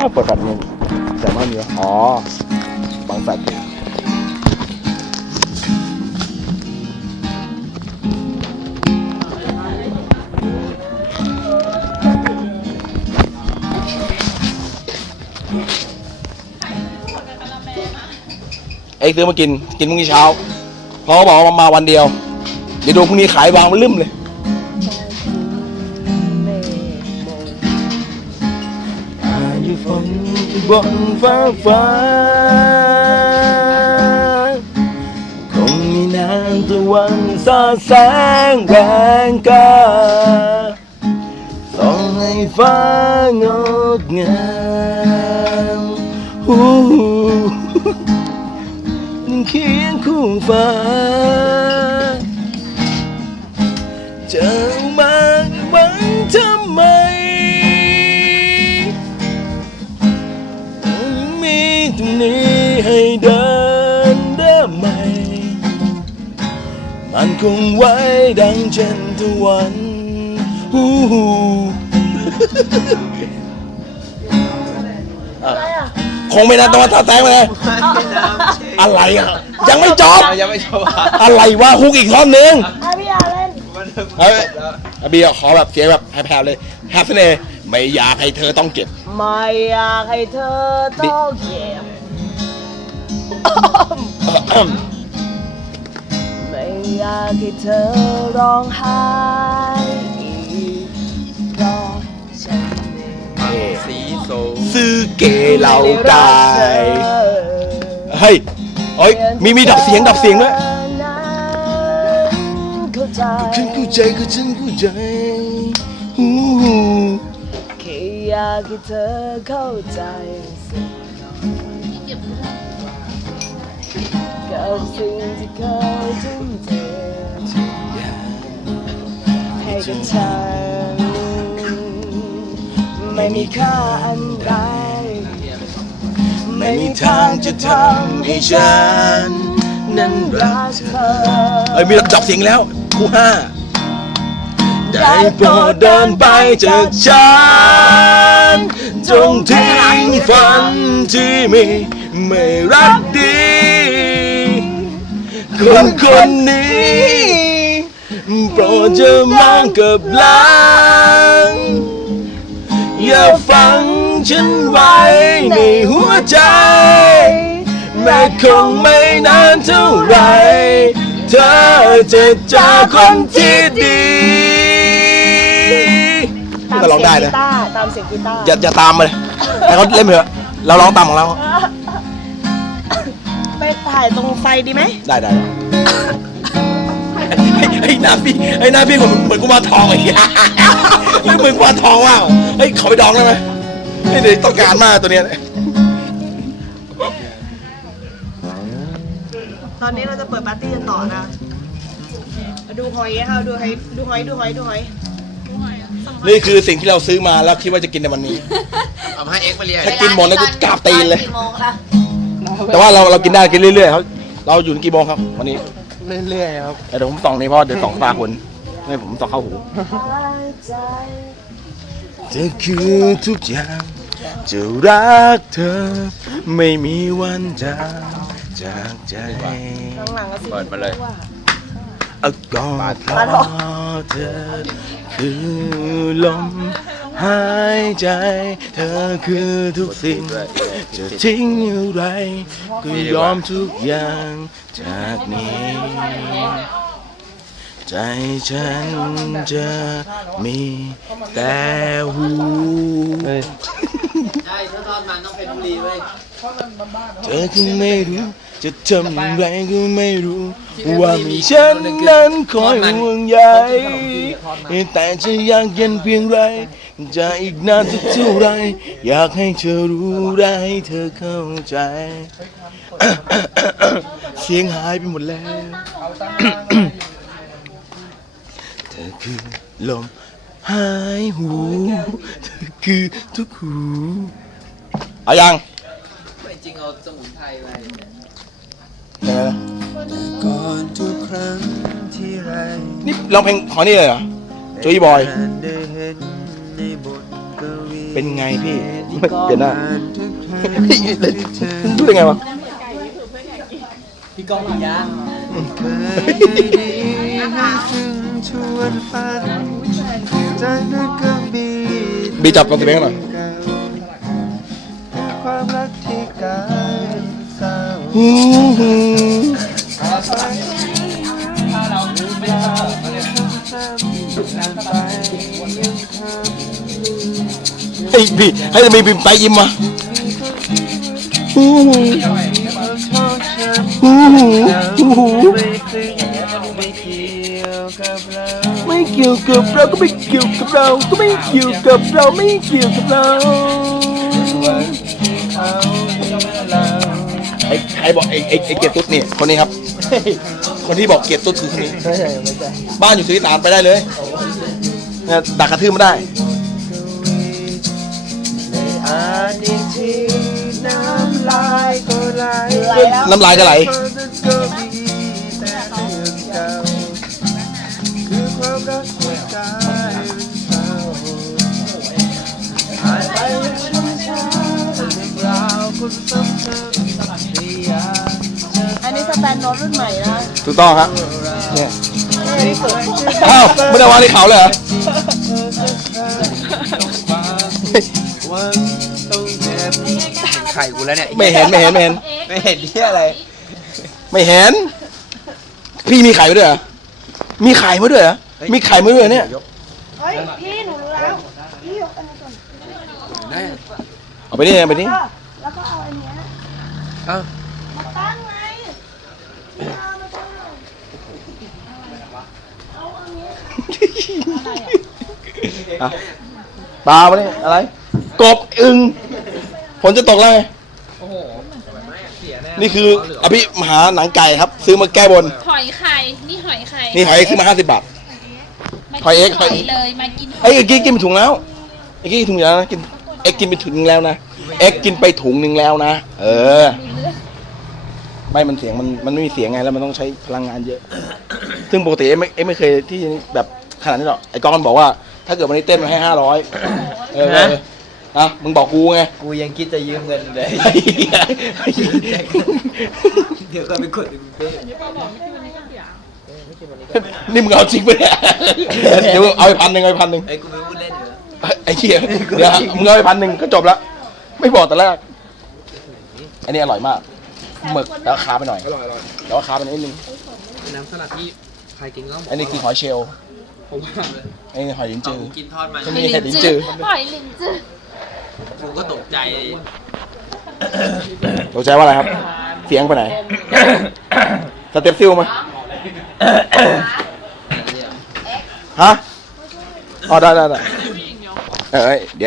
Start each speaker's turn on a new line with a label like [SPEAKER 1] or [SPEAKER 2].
[SPEAKER 1] อ้าวเปิดแฟลชเนี่ยแต่ว่มีอ๋อบังแฟลชอยู่เอ็กซ์ซื้อมากิน กินพรุ่งนี้เช้าเพราะเขาบอกว่ามาวันเดียว เดี๋ยวดูพรุ่งนี้ขายวางมันลืมเลย ฝนบนฟ้าฟ้าคงมีนางตะวันสาแสงแรงก้าส่องให้ฟ้างดงามฮู้นั่งเคียงคู่ฟ้า มันคงไว้ดังเช่นทุกวันฮู้ฮู้คงไม่นานต้องมาตัดแตงมาเลยอะไรอะ ยังไม่จบ
[SPEAKER 2] ยังไม่ชอบ
[SPEAKER 1] อะไรวะฮุกอีกรอบนึง
[SPEAKER 3] อะพี่อาเล่น
[SPEAKER 1] เฮ้ยอาบีขอแบบเสียงแบบแผ่วๆเลยแฮปปี้เน่ไม่อยากให้เธอต้องเก็บ
[SPEAKER 3] ไม่อยากให้เธอต้องเก็บไม่ อยากให้เธอร้องไห้อีกเพราะฉันไม่
[SPEAKER 2] สีโซ
[SPEAKER 1] ซื้อเกเราได้
[SPEAKER 3] เธอ
[SPEAKER 1] เฮ้ยเฮ้ยมีมีดับเสียงดับเสียงด้วย
[SPEAKER 3] เข้าใจ
[SPEAKER 1] ฉันเข้าใจก็ฉันเข้าใจฮู้ฮู้
[SPEAKER 3] แค่อยากให้เธอเข้าใจ ให้กับฉันไม่มีค่าอันใด
[SPEAKER 1] ไม่มีทางจะทำให้ฉัน นั้นรักเธอเอ้ยมีดับเสียงแล้วคู่ห้าได้โปรดเดินไปจากฉัน จงทิ้งฝันที่มีไม่รักดี คนคนนี้ โปรดจะมองกับหลัง อย่าฝังฉันไว้ในหัวใจ แม้คงไม่นานเท่าไหรเธอจะเจอคนที่ดีก็ร้องได้นะ
[SPEAKER 3] ตามเสียงกีตาร์
[SPEAKER 1] อย่าอย่าตามมาเลยให้เขาเล่นไปเถอะเราร้องตามของเรา
[SPEAKER 3] ไปถ่ายตรงไฟดีไหม
[SPEAKER 1] ได้ได้ได้ ไอ้หน้าพี่ไอ้หน้าพี่เหมือนเหมือนกูมาทองไอ้เหี้ยไม่เหมือนกูมาทองว่ะเฮ้ยขอไปดองได้ไหมไอ้ยเด็กต้องการมากตัวเนี้ย
[SPEAKER 3] ตอนนี้เราจะเปิดปาร์ตี้กันต่อนะ ดูหอยค่ะดูหอยดูหอยดูหอยดูหอย
[SPEAKER 1] นี่คือสิ่งที่เราซื้อมาแล้วคิดว่าจะกินในวันนี้
[SPEAKER 2] เอามาให้เอ็กซ์มาเรียน
[SPEAKER 1] ถ้ากินหมดแล้วกูกราบตีนเลย แต่ว่าเราเรากินได้กินเรื่อยๆครับ เราอยู่ถึงกี่โมงครับ วันนี้
[SPEAKER 2] เรื่อยๆครับ
[SPEAKER 1] เดี๋ยวผมส่องนี่เพราะเดี๋ยวส่องตาคุณให้ผมส่องเข้าหูเธอคือทุกอย่างจะรักเธอ ไม่มีวันจางจากใจ
[SPEAKER 3] ข้างหลังก็สิ
[SPEAKER 2] เปิดมาเลย
[SPEAKER 1] เอาก็เพราะเธอคือลม หายใจ เธอคือทุกสิ่ง จะทิ้งอะไรก็ยอมทุกอย่าง จากนี้ ใจฉันจะมีแต่หู
[SPEAKER 2] ใช่ถ้าทอดมันต้องเป็นบุรีเว้ย
[SPEAKER 1] เธอก็ไม่รู้ จะทำอย่างไรก็ไม่รู้ ว่ามีฉันนั้นคอยห่วงใยแต่จะยากเย็นเพียงไร จะอีกนานสักเท่าไร อยากให้เธอรู้ได้ให้เธอเข้าใจ เสียงหายไปหมดแล้ว เธอคือลมหายหู เธอคือทุกหูเอายัง
[SPEAKER 2] ไม่ จริงเอาสมุนไพรไป
[SPEAKER 1] ยังไงนะ
[SPEAKER 4] ก่อนทุกครั้งที่ไร
[SPEAKER 1] นี่ร้องเพลงของนี่เลยเหรอโจยบอย
[SPEAKER 4] ได้เห็นในบทกวี
[SPEAKER 1] เป็นไงพี่เปลี่ยนหน้า
[SPEAKER 4] ทุกครั้ง
[SPEAKER 1] เฮ้ย
[SPEAKER 4] ที่เธอ
[SPEAKER 1] พูดยังไงวะ
[SPEAKER 2] พี่กองหรือยะ
[SPEAKER 4] เคยดีให้ถึงชวนฝันจากนั้นก็บี
[SPEAKER 1] บีจับกองเสียงหน่อย ไอ้พี่ให้ทำไมพี่ไปยิ้มวะฮู้ฮู้ฮู้ฮู้ฮู้
[SPEAKER 4] ไม่เคยไม่เกี่ยวกับเรา
[SPEAKER 1] ไม่เกี่ยวกับเราก็ไม่เกี่ยวกับเราก็ไม่เกี่ยวกับเราไม่เกี่ยวกับ
[SPEAKER 4] เรา
[SPEAKER 1] ไอ้ใครบอกไอ้ไอ้ไอ้เกียรติตุ๊ดนี่คนนี้ครับ คนที่บอกเกียรติตุ๊ดคือคนนี้
[SPEAKER 2] ไม่ใช่ไม่ใช่
[SPEAKER 1] บ้านอยู่สุริสานไปได้เลยเนี่ยดักกระทืบมาได้
[SPEAKER 4] ในอาทิตย์ที่น้ำลายก็ไหล
[SPEAKER 3] ไหลแล้ว
[SPEAKER 1] น้ำลายก็ไหล
[SPEAKER 4] ก็มีแต่เรื่องเก่าคือความรักที่กลายเป็นเศร้าผ่านไปยังช้าช้าๆเรื่องราวคนซ้ำๆที่อยากจะ
[SPEAKER 3] อันนี้สแตนโนตรุ่นใหม่นะ
[SPEAKER 1] ถูกต้องครับเนี่ย
[SPEAKER 3] ไม่สุด
[SPEAKER 1] อ้าวไม่ได้วางในเขาเลยเหรอ
[SPEAKER 4] วันต้องเจ็บ
[SPEAKER 2] ไข่กูแล้วเนี่ย
[SPEAKER 1] ไม่เห็นไม่เห็นไม่เห็น
[SPEAKER 2] ไม่เห็นที่อะไร
[SPEAKER 1] ไม่เห็น พี่มีไข่มาด้วยเหรอมีไข่มาด้วยเหรอมีไข่มาด้วยเหรอเนี่ย
[SPEAKER 3] เฮ้ยพี่หนูรู้แล้วพี่ยกอันนี้ก่อน
[SPEAKER 1] เอาไปนี่เอาไปนี่
[SPEAKER 3] ก็แล้วก็เอาอันเนี้ย
[SPEAKER 2] เอ้า
[SPEAKER 3] มาตั้งไงพี่เอามาตั้งเอาอันนี้
[SPEAKER 1] อะปลาปะเนี่ยอะไร กบอึงฝนจะตกแล้วไง
[SPEAKER 2] โอ้โหเสียแน่
[SPEAKER 1] นี่คืออภิมหาหนังไก่ครับ ซื้อมาแก้บน
[SPEAKER 5] หอยไข่ นี่หอยไข่
[SPEAKER 1] นี่หอยซื้อมาห้าสิบบาท
[SPEAKER 5] มา
[SPEAKER 1] หอยเอ็กซ์
[SPEAKER 5] หอยเลยมากิน
[SPEAKER 1] ไอ้ยเอ็กซ์กินไปถุงแล้วเอ็กซ์กินถุงแล้วนะกินเอ็กซ์กินไปถุงนึงแล้วนะเอ็กซ์กินไปถุงหนึ่งแล้วนะเออ ไม่มันเสียงมันมันไม่มีเสียงไงแล้วมันต้องใช้พลังงานเยอะ ซึ่งปกติเอ็กซ์ไม่เอ็กซ์ไม่เคยที่แบบ ขนาดนี้หรอกไอ้กอนบอกว่า ถ้าเกิดวันนี้เต้นมาให้ห้าร้อยเออเออนะมึงบอกกูไง
[SPEAKER 2] กูยังคิดจะยืมเงินเลย
[SPEAKER 1] ไอ้เหี้ยไอ้เหี้ย
[SPEAKER 2] เดี๋ยวก็ไปกดเป้
[SPEAKER 1] นี่มึงเอาจริงปะเนี่ยเดี๋ยวเอาไปพันหนึ่งเอาไปพันหนึ่ง
[SPEAKER 2] ไอ้กูไม่พูดเล่นอยู่
[SPEAKER 1] ไอ้เหี้ยเดี๋ยวมึงเอาไปพันหนึ่งก็จบละไม่บอกแต่แรกอันนี้อร่อยมากหมึกแล้วคาไปหน่อยแล้วคาไปนิดนึง
[SPEAKER 2] น้ำสลัดที่ใครกินก็บอก
[SPEAKER 1] อันนี้คือหอยเชลล์
[SPEAKER 2] ผมว่า
[SPEAKER 1] อันนี้หอยลิ้น
[SPEAKER 2] ตอน
[SPEAKER 1] จือ
[SPEAKER 2] กูกินทอดมัน
[SPEAKER 1] อันนี้เห็ดลิ้นจือ
[SPEAKER 5] หอยลินจือ
[SPEAKER 2] กูก็ตกใจ
[SPEAKER 1] ตกใจว่าอะไรครับ เสียงไปไหน สเต็ปซิลมาฮะอ๋อได้ได้ได้เออเอ้ยเดี๋ยว